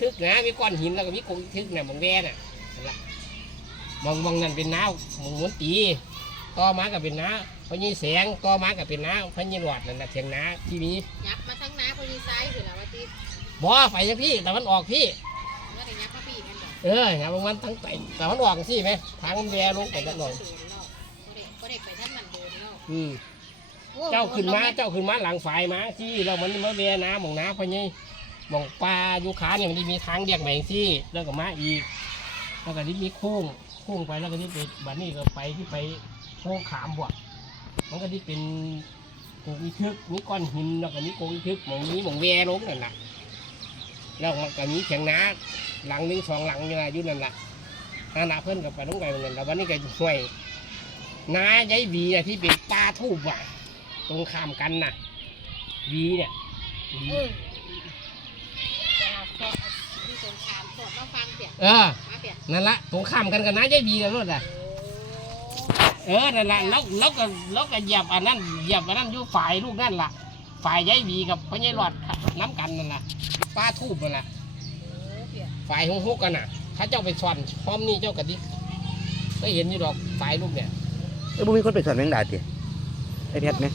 ทึกนะมีก้อนหินแล้วก็มีโกงทึกน่ะมองแว่น่ะนั่นล่ะมองมองนั่นเป็นน้ามองหมุนตีต่อมาก็เป็นน้าพญแสงต่อมาก็เป็นน้าพญหลอดนั่นน่ะเถียงน้าที่นี้ยับมาทั้งน้าพอดีซ้ายคือแล้วว่าที่บ่ไปจ้ะพี่แต่มันออกพี่ว่าได้ยับมาปีกันดอกเอออย่ามันทั้งไปแต่มันออกสิไหมทางมันแวลงไปด้านหน่อยโดนเนาะบ่ได้บ่ได้ไปท่านมันโดนเนาะอืมโอ้เจ้าขึ้นมาเจ้าขึ้นมาหลังฝ่ายมาที่เรามันมาแวน้ำหมองน้ำพะนี่ห มองปลาอยู่ขาเนี่ยมันได้มีทางเดียกแบ่งที่แล้วก็มาอีก แล้วก็ที่มีโค้งโค้งไปแล้วก็ที่ไปบัดนี้ก็ไปที่ไปโค้งขามบวกมันก็ที่เป็นโกงอีทึกมีก้อนหินแล้วก็มีโกงอีทึกหมองนี้หมองแวลงนั่นแหละแล้วมันก็มีเถียงนาหลังหนึงสองหลังอยู่นะอยู่นั่นแหละนานาเพิ่นกับไปลงไปเหมือนกันแล้ววันนี้ก็ห่วยน้ายายบีอะที่เป็นปลาทูบอะตรงข้ามกันน่ะวีเนี่ยวี เออเวลาแค่ที่สงครามสดมาฟังเสียงเออ มาเสียงนั่นละตรงข้ามกันกันนะยายวีกันรถอะโอ้เออ นั่นละแล้วแล้วก็แล้วก็เหยียบอันนั้นเหยียบอันนั้นอยู่ฝ่ายลูกนั่นล่ะ ฝ่ายยายวีกับพ่อใหญ่หลอดน้ำกันนั่นล่ะป้าทูบนั่นล่ะโหเปียกฝ่ายหงหกกันน่ะ ถ้าเจ้าไปซ่อนพร้อมนี่เจ้าก็ดิก็เห็นอยู่ดอกฝ่ายลูกเนี่ยเอ้ยบ่มีคนไปสอนแมงดาติไอ้เพชรไหม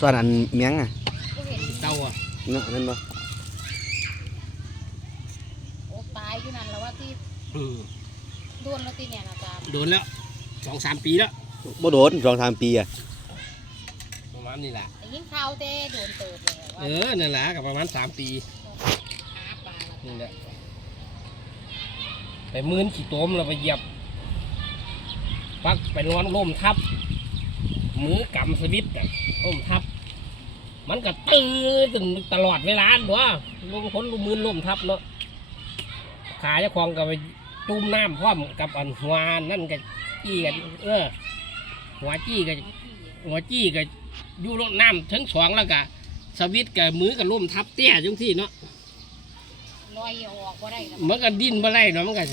สอนอันเมียงอะก็เห็นเจ้าอะเนาะนั่นบ่ โอ้ตายอยู่นั่นแล้วว่าที่อืมโดนแล้วที่เนี่ยนะจ๊ะโดนแล้วสองสามปีแล้วบ่โดนสองสามปีอะประมาณนี้แหละแต่ยิ่งข่าวเต้โดนเติบเลยว่าเออนั่นแหละกับประมาณสามปี หาปลาละนี่แหละ ไปมือนขี่โตมเราไปเหยียบปักไปนอนล่มทับ มือกำสวิตช์อะล่มทับ มันก็ตื้อตึงตลอดเวลาตัวลงพ้นลงมือล่มทับเนาะ ขาเจ้าของก็ไปจุ่มน้ำพร้อมกับอันหัวนั่นก็จี้กันเออ หัวจี้ก็หัวจี้ก็อยู่รถน้ำทั้งสองแล้วก็สวิตช์กับมือกับล่มทับเตี้ยจังที่เนาะลอยออกบ่ได้แล้วมันก็ดิ้นมาไล่เนาะมันก็